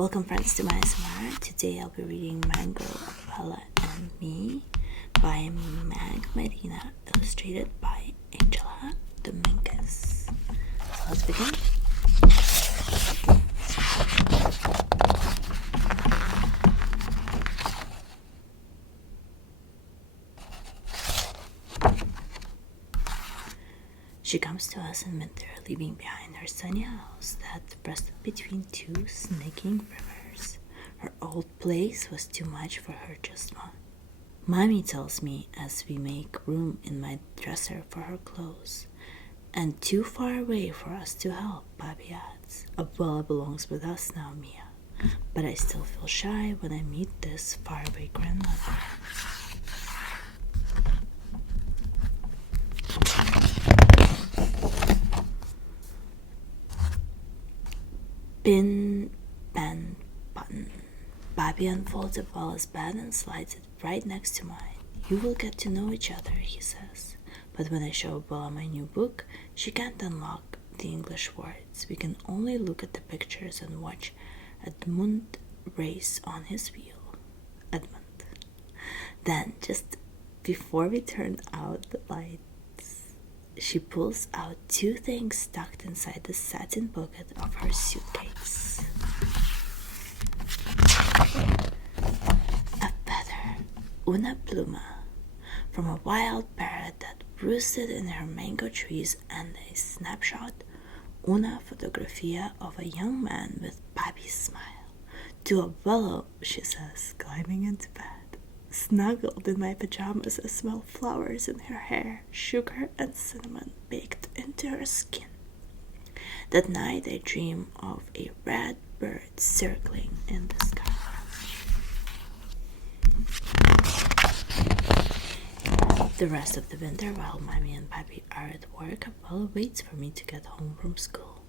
Welcome friends to my ASMR. Today I'll be reading Mango, Abuela and Me by Meg Medina, illustrated by 𝓛𝓸𝓿𝓮. So let's begin. She comes to us in winter, leaving behind her sunny house that rested between two snaking rivers. Her old place was too much for her just one. Mommy tells me as we make room in my dresser for her clothes. And too far away for us to help, Bobby adds. Abuela belongs with us now, Mia. But I still feel shy when I meet this faraway grandmother. Bin, ban, button. Bobby unfolds Abuela's bed and slides it right next to mine. You will get to know each other, he says. But when I show Abuela my new book, she can't unlock the English words. We can only look at the pictures and watch Edmund race on his wheel. Edmund. Then, just before we turn out the lights, she pulls out two things tucked inside the satin pocket of her suitcase. A feather, una pluma, from a wild parrot that roosted in her mango trees, and a snapshot, una fotografía of a young man with Bobby's smile. To Abuela, she says, climbing into bed. Snuggled in my pajamas, I smell flowers in her hair, sugar and cinnamon baked into her skin. That night I dream of a red bird circling in the sky. The rest of the winter, while Mommy and Papi are at work, Abuela waits for me to get home from school.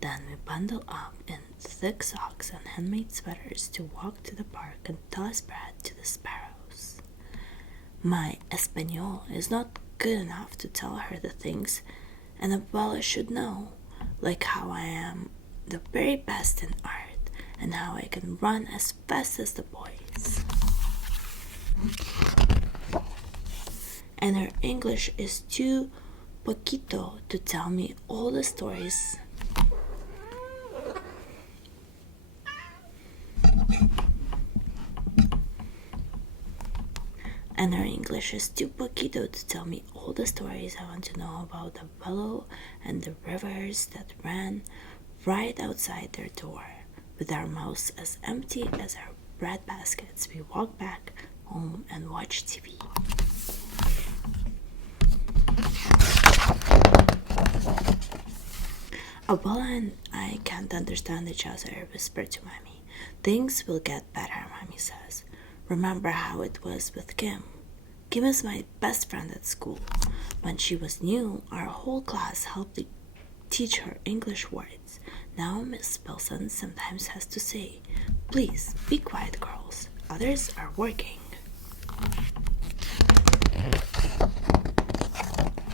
Then we bundle up in thick socks and handmade sweaters to walk to the park and toss bread to the sparrows. My Espanol is not good enough to tell her the things and Abuela should know, like how I am the very best in art and how I can run as fast as the boys. And her English is too poquito to tell me all the stories. And her English is too poquito to tell me all the stories I want to know about Abuela and the rivers that ran right outside their door. With our mouths as empty as our bread baskets, we walk back home and watch TV. Abuela and I can't understand each other, whisper to Mommy. Things will get better, Mommy says. Remember how it was with Kim. Kim is my best friend at school. When she was new, our whole class helped teach her English words. Now Miss Wilson sometimes has to say, "Please, be quiet, girls. Others are working."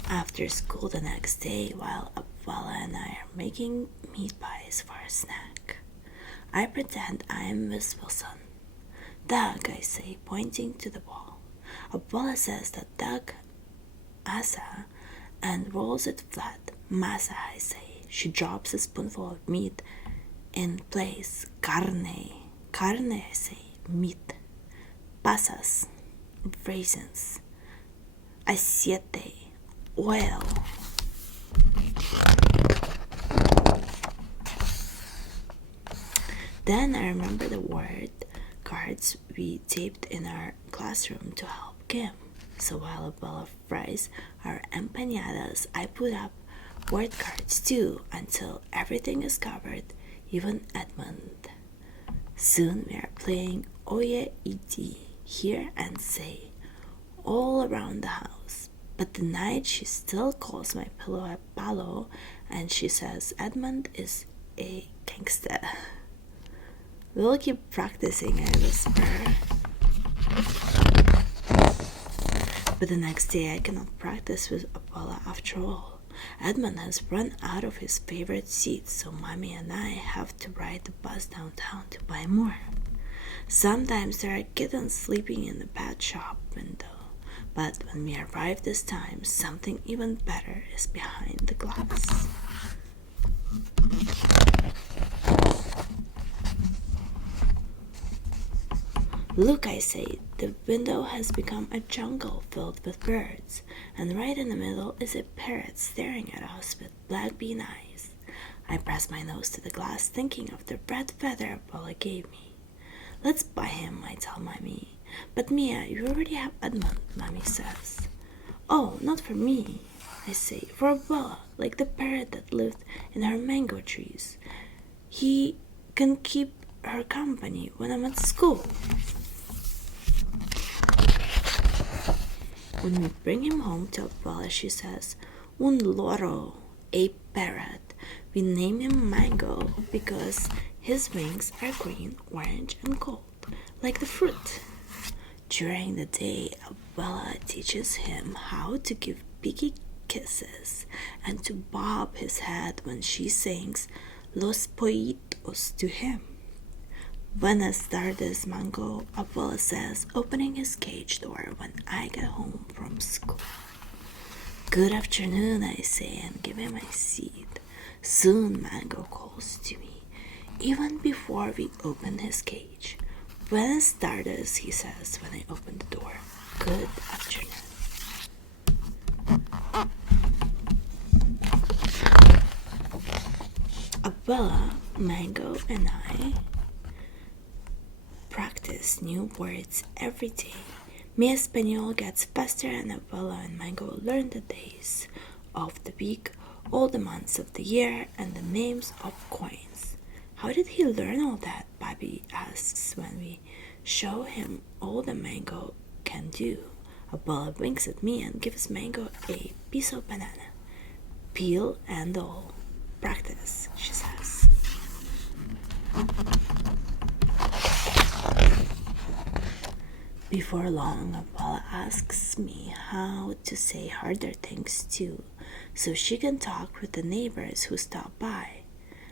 After school the next day, while Abuela and I are making meat pies for a snack, I pretend I am Miss Wilson. Doug, I say, pointing to the wall. Abuela says that Doug asa and rolls it flat. Masa, I say. She drops a spoonful of meat in place. Carne. Carne, I say. Meat. Pasas. Raisins. Aceite. Oil. Then I remember the word cards we taped in our classroom to help Kim. So while Abuela fries our empanadas, I put up word cards too until everything is covered, even Edmund. Soon we are playing Oye Iti, hear and say, all around the house. But tonight she still calls my pillow a palo and she says Edmund is a gangster. We'll keep practicing, I whisper. But the next day I cannot practice with Abuela after all. Edmund has run out of his favorite seats, so Mommy and I have to ride the bus downtown to buy more. Sometimes there are kittens sleeping in the pet shop window, but when we arrive this time, something even better is behind the glass. Look, I say, the window has become a jungle filled with birds, and right in the middle is a parrot staring at us with black bean eyes. I press my nose to the glass, thinking of the red feather Abuela gave me. Let's buy him, I tell Mommy. But Mia, you already have Edmund, Mommy says. Oh, not for me, I say, for Abuela, like the parrot that lived in her mango trees. He can keep her company when I'm at school. When we bring him home to Abuela, she says, un loro, a parrot. We name him Mango because his wings are green, orange, and gold, like the fruit. During the day, Abuela teaches him how to give biggie kisses and to bob his head when she sings Los Pollitos to him. Buenas tardes, Mango, Abuela says, opening his cage door when I get home from school. Good afternoon, I say, and give him a seat. Soon Mango calls to me, even before we open his cage. Buenas tardes, he says when I open the door. Good afternoon. Abuela, Mango, and I practice new words every day. Mi Espanol gets faster, and Abuela and Mango learn the days of the week, all the months of the year, and the names of coins. How did he learn all that? Bobby asks when we show him all the Mango can do. Abuela winks at me and gives Mango a piece of banana. Peel and all. Practice, she says. Before long, Abuela asks me how to say harder things too, so she can talk with the neighbors who stop by.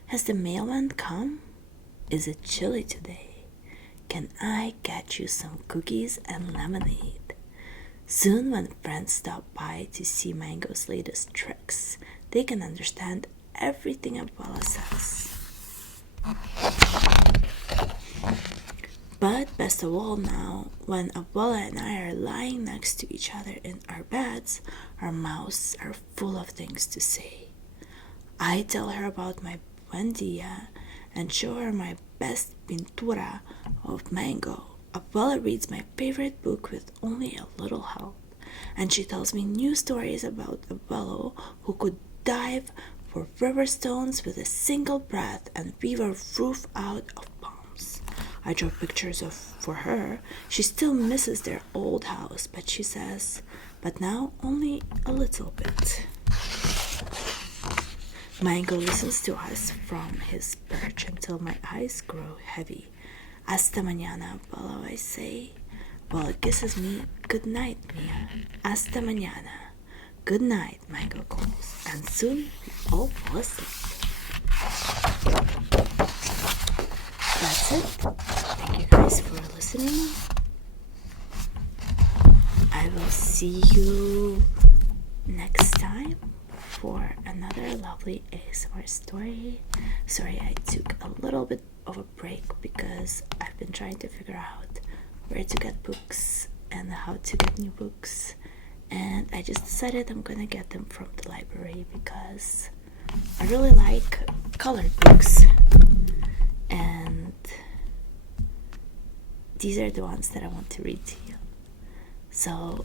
Has the mailman come? Is it chilly today? Can I get you some cookies and lemonade? Soon, when friends stop by to see Mango's latest tricks, they can understand everything Abuela says. But best of all now, when Abuela and I are lying next to each other in our beds, our mouths are full of things to say. I tell her about my buen dia and show her my best pintura of Mango. Abuela reads my favorite book with only a little help, and she tells me new stories about Abuelo who could dive for river stones with a single breath and weave a roof out of palms. I draw pictures for her. She still misses their old house, but she says, but now only a little bit. Mango listens to us from his perch until my eyes grow heavy. Hasta mañana, Abuela, I say. Abuela kisses me. Good night, Mia. Hasta mañana. Good night, Mango calls. And soon we all fall asleep. That's it. Thank you guys for listening. I will see you next time for another lovely ASMR story. Sorry I took a little bit of a break because I've been trying to figure out where to get books and how to get new books, and I just decided I'm gonna get them from the library because I really like colored books, and these are the ones that I want to read to you. So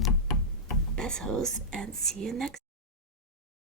besos, and see you next